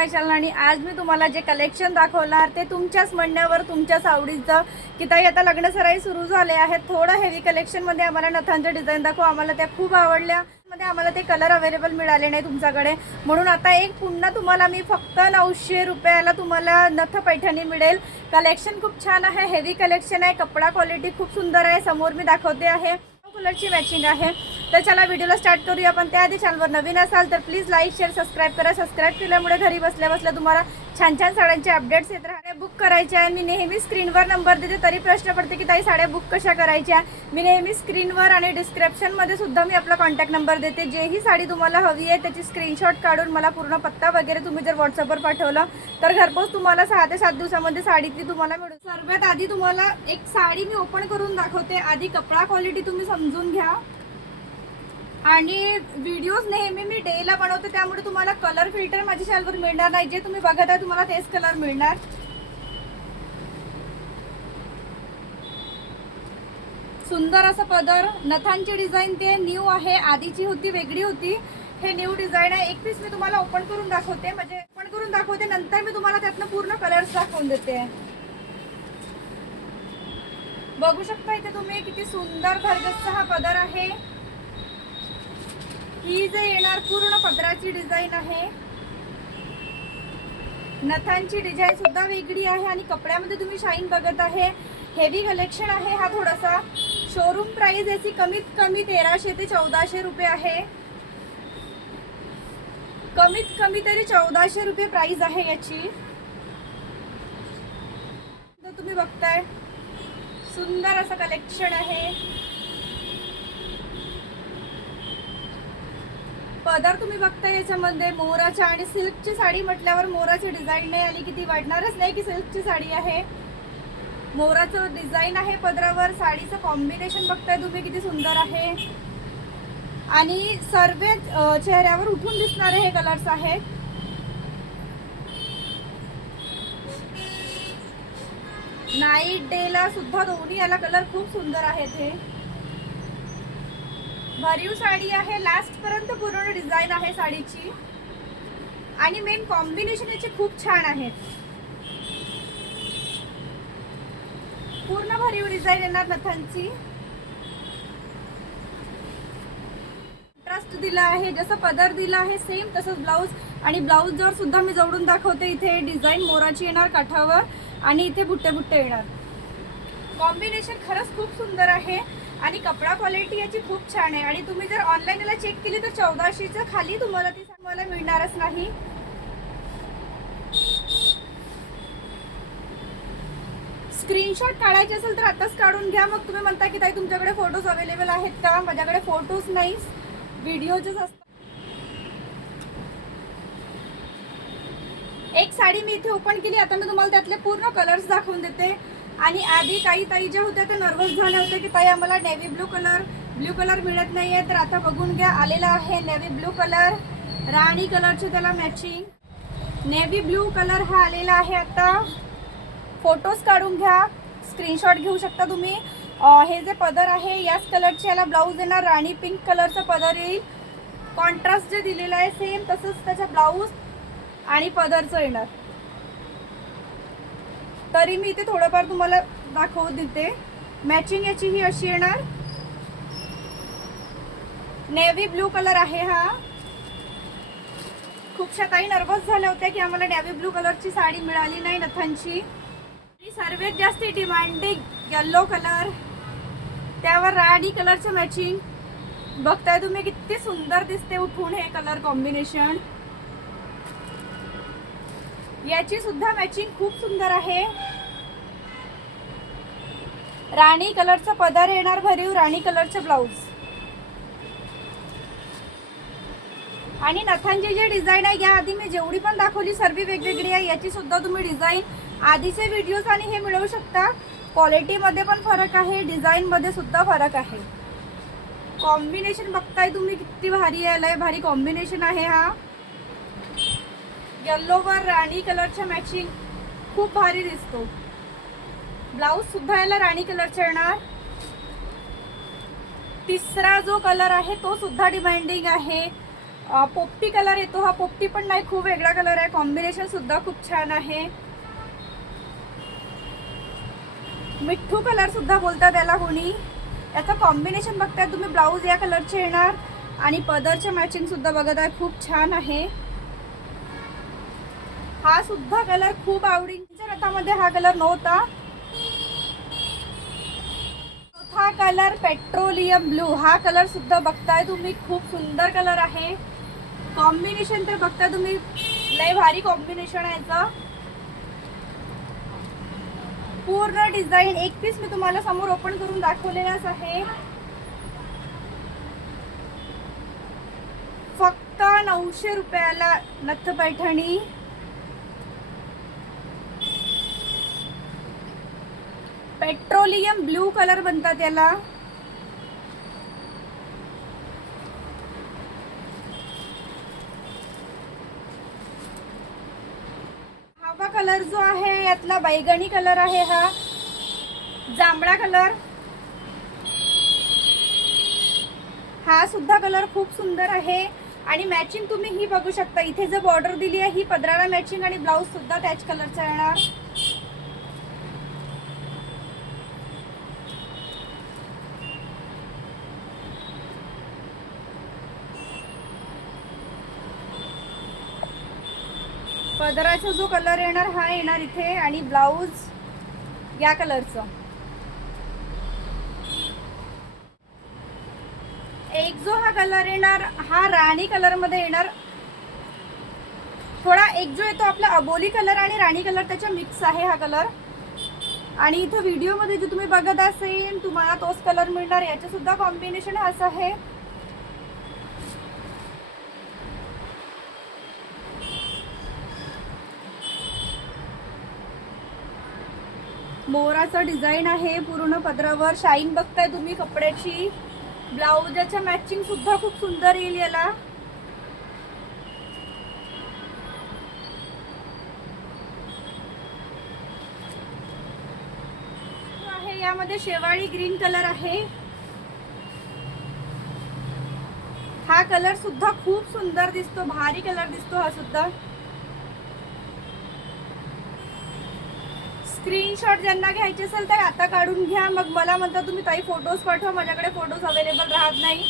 माय channel. आणि आज मी तुम्हाला जे कलेक्शन दाखवणार ते तुमच्याच म्हणण्यावर तुमच्याच आवडीचं की ताई आता लग्न सराई सुरू झाले आहेत, थोडं हेवी कलेक्शन मध्ये आम्हाला नथांच्या डिझाईन दाखव। आम्हाला त्या खूप आवडल्या, मध्ये आम्हाला ते कलर अवेलेबल मिळाले नाही तुमच्याकडे, म्हणून आता एक पुन्हा तुम्हाला मी फक्त 900 रुपयाला तुम्हाला नथ पैठणी मिळेल। कलेक्शन खूप छान आहे, हेवी कलेक्शन आहे, कपडा क्वालिटी खूप सुंदर आहे। समोर मी दाखवते आहे, कलरची मॅचिंग आहे। तर चला व्हिडिओला स्टार्ट करूया। पण त्याआधी चॅनलवर नवीन असाल तर प्लीज लाईक शेअर सबस्क्राईब करा। सबस्क्राईब केल्यामुळे घरी बसल्या बसल्या तुम्हाला छान छान साड्यांचे अपडेट्स येत राहणार। बुक करायचे आहे, मी नेहमी स्क्रीनवर नंबर देते, तरी प्रश्न पडते की ताई साड्या बुक कशा करायच्या। मी नेहमी स्क्रीनवर आणि डिस्क्रिप्शनमध्ये सुद्धा मी आपला कॉन्टॅक्ट नंबर देते। जेही साडी तुम्हाला हवी आहे त्याची स्क्रीनशॉट काढून मला पूर्ण पत्ता वगैरे तुम्ही जर व्हॉट्सअपवर पाठवलं तर घरपोच तुम्हाला 6 ते 7 दिवसामध्ये साडी ती तुम्हाला मिळेल। सर्वात आधी तुम्हाला एक साडी मी ओपन करून दाखवते। आधी कपडा क्वालिटी तुम्ही समजून घ्या। आणि व्हिडिओज नेहमी मी डेला बनवते, त्यामुळे तुम्हाला कलर फिल्टर माझ्या चॅनलवर मिळणार नाही। जे तुम्ही बघत आहे तुम्हाला तेच कलर मिळणार। सुंदर असा पदर, नथांची डिझाईन ते न्यू आहे, आधीची होती वेगळी होती, हे न्यू डिझाईन आहे। एक पीस मी तुम्हाला ओपन करून दाखवते, म्हणजे ओपन करून दाखवते नंतर मी तुम्हाला त्यातनं पूर्ण कलर्स दाखवून देते। बघू शकता इथे तुम्ही किती सुंदर भरगच्च हा पदर आहे। ही जे येणार पूर्ण पदराची डिझाईन आहे, नथांची डिझाईन सुद्धा वेगळी आहे आणि कपड्यामध्ये तुम्ही शाईन बघत आहे। हेवी कलेक्शन आहे हा थोडासा। शोरूम प्राइस याची कमीत कमी 1300 ते 1400 रुपये आहे, कमीत कमी तरी 1400 रुपये प्राइस आहे याची। तर तुम्ही बघताय सुंदर असं कलेक्शन आहे। पदर तुम्ही बघताय याच्यामध्ये मोराच्या आणि सिल्कची साडी म्हटल्यावर मोराची डिझाईन नाही आली की ती वाटणारच नाही की सिल्कची साडी आहे। मोराचं डिझाईन आहे पदरावर, साडीचं कॉम्बिनेशन बघताय तुम्ही किती सुंदर आहे आणि सर्व चेहऱ्यावर उठून दिसणारे हे कलर्स आहेत। नाईट डेला सुद्धा दोन्ही याला कलर खूप सुंदर आहेत। हे भरीव साडी आहे, लास्ट पर्यंत पूर्ण डिझाईन आहे साडीची आणि मेन कॉम्बिनेशन याचे खूप छान आहेत। पूर्ण भरीव डिझाईन येणार नथांची। कॉन्ट्रास्ट दिला आहे, जसं पदर दिला आहे सेम तसंच ब्लाउज, आणि ब्लाउज जर सुद्धा मी जवळून दाखवते। इथे डिझाईन मोराची येणार काठावर आणि इथे बुट्टे बुट्टे येणार। कॉम्बिनेशन खरंच खूप सुंदर आहे आणि कपडा क्वालिटी याची खूप छान आहे। आणि तुम्ही जर ऑनलाईनला चेक केली तर 1400च्या खाली तुम्हाला ती मला मिळणारच नाही। स्क्रीनशॉट काढायचे असेल तर आताच काढून घ्या। मग तुम्ही म्हणता की ताई तुमच्याकडे फोटोज अवेलेबल आहेत का? माझ्याकडे फोटोज नाही, व्हिडिओजच असतात। एक साडी मी इथे ओपन केली, आता मी तुम्हाला त्यातले पूर्ण कलर्स दाखवून देते। आणि आधी काही ताई ज्या होत्या त्या नर्वस झाल्या होत्या की ताई आम्हाला नेव्ही ब्लू कलर मिळत नाहीये, तर आता बघून घ्या आलेला आहे नेव्ही ब्लू कलर, राणी कलरचे त्याला मॅचिंग नेव्ही ब्लू कलर हा आलेला आहे। आता फोटोज काढून घ्या, स्क्रीनशॉट घेऊ शकता तुम्ही। हे जे पदर आहे याच कलरचे याला ब्लाऊज येणार, राणी पिंक कलरचा पदर येईल। कॉन्ट्रास्ट जे दिलेला आहे सेम तसंच त्याचा ब्लाऊज आणि पदरचं येणार। तरी मी इथे थोडंफार तुम्हाला दाखवू देते। मॅचिंग याची ही अशी येणार, नेव्ही ब्लू कलर आहे हा। खूपशा ताई नर्वस झाल्या होत्या की आम्हाला नेव्ही ब्लू कलरची साडी मिळाली नाही नथांची। सर्वात जास्त डिमांडिंग येलो कलर, त्यावर राणी कलरचं मॅचिंग बघताय तुम्ही किती सुंदर दिसते उठून हे कलर कॉम्बिनेशन। याची सुद्धा मॅचिंग खूप सुंदर आहे। राणी कलरचा पदर येणार भरीव, राणी कलरचे ब्लाऊज आणि नथांची जी डिझाईन आहे या आधी मी जेवढी पण दाखवली सर्व वेगवेगळी आहे। याची सुद्धा तुम्ही डिझाईन आधीचे व्हिडिओज आणि हे मिळवू शकता। क्वालिटीमध्ये पण फरक आहे, डिझाईनमध्ये सुद्धा फरक आहे। कॉम्बिनेशन बघताय तुम्ही किती भारी आलंय, भारी कॉम्बिनेशन आहे हा। येल्लोवर राणी कलरच्या मॅचिंग खूप भारी दिसतो। ब्लाऊज सुद्धा याला राणी कलरचा येणार। तिसरा जो कलर आहे तो सुद्धा डिमांडिंग आहे। पोपटी कलर येतो, हा पोपटी पण नाही, खूप वेगळा कलर आहे, कॉम्बिनेशन सुद्धा खूप छान आहे. मिठ्ठू कलर सुद्धा बोलतात त्याला कोणी. याचं कॉम्बिनेशन बघताय तुम्ही, ब्लाऊज या कलरचे येणार आणि पदरचे मॅचिंग सुद्धा बघत आहे, खूप छान आहे. हा सुद्धा कलर खूप आवडीच्या रथामध्ये हा कलर नव्हता. हा कलर पेट्रोलियम ब्लू, हा कलर सुद्धा बघताय तुम्ही, खूप सुंदर कलर आहे. कॉम्बिनेशन तर बघताय तुम्ही, लय भारी कॉम्बिनेशन आहे याचं. पूर्ण डिझाईन एक पीस मी तुम्हाला समोर ओपन करून दाखवलेलाच आहे. फक्त 900 रुपयाला नथ पैठणी. पेट्रोलियम ब्लू कलर म्हणतात याला. हा कलर जो आहे यातला बैगणी कलर आहे, हा जांभळा कलर. हा सुद्धा कलर खूप सुंदर आहे आणि मॅचिंग तुम्ही ही बघू शकता. इथे जे बॉर्डर दिली आहे ही पदराला मॅचिंग आणि ब्लाऊज सुद्धा त्याच कलरचा येणार. पदराचा जो कलर येणार हा येणार इथे आणि ब्लाऊज या कलरचं. एक जो हा कलर येणार हा राणी कलर मध्ये येणार. थोडा एक जो येतो आपला अबोली कलर आणि राणी कलर त्याचा मिक्स आहे हा कलर. आणि इथं व्हिडिओ मध्ये जो तुम्ही बघत असेल तुम्हाला तोच कलर मिळणार. याचं सुद्धा कॉम्बिनेशन असं आहे. मोराचं डिझाईन आहे पूर्ण पदरावर. शाईन बघताय तुम्ही कपड्याची. ब्लाऊजाच्या मॅचिंग सुद्धा खूप सुंदर येईल याला. आहे यामध्ये शेवाळी ग्रीन कलर आहे. हा कलर सुद्धा खूप सुंदर दिसतो, भारी कलर दिसतो हा सुद्धा. स्क्रीनशॉट ज्यांना घ्यायचे असेल तर आता काढून घ्या. मग मला म्हणता तुम्ही ताई फोटोज पाठवा, माझ्याकडे फोटोज अवेलेबल राहत नाही.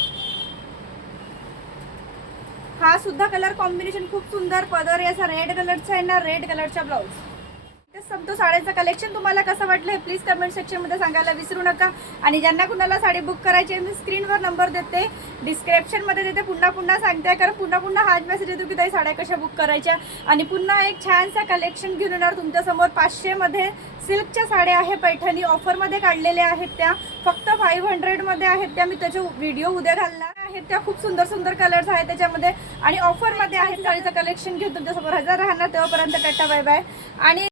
हा सुद्धा कलर कॉम्बिनेशन खूप सुंदर. पदर याचा रेड कलरचा आहे ना, रेड कलरचा ब्लाऊज. संपतो. साड्यांचं कलेक्शन तुम्हाला कसं वाटलं हे प्लीज कमेंट सेक्शनमध्ये सांगायला विसरू नका. आणि ज्यांना कुणाला साडी बुक करायची आहे मी स्क्रीनवर नंबर देते, डिस्क्रिप्शनमध्ये देते, पुन्हा सांगते, कारण पुन्हा हाच मेसेज येतो की ताई साड्या कशा बुक करायच्या. आणि पुन्हा एक छानसा कलेक्शन घेऊन येणार तुमच्यासमोर. 500 मध्ये सिल्कच्या साड्या आहे, पैठणी ऑफरमध्ये काढलेल्या आहेत त्या, फक्त 500 मध्ये आहेत त्या. मी त्याचे व्हिडिओ उद्या घालणार आहेत. त्या खूप सुंदर कलर्स आहेत त्याच्यामध्ये आणि ऑफरमध्ये आहेत. साडीचं कलेक्शन घेऊन तुमच्यासमोर हजर राहणार. तेव्हापर्यंत टाटा बाय बाय. आणि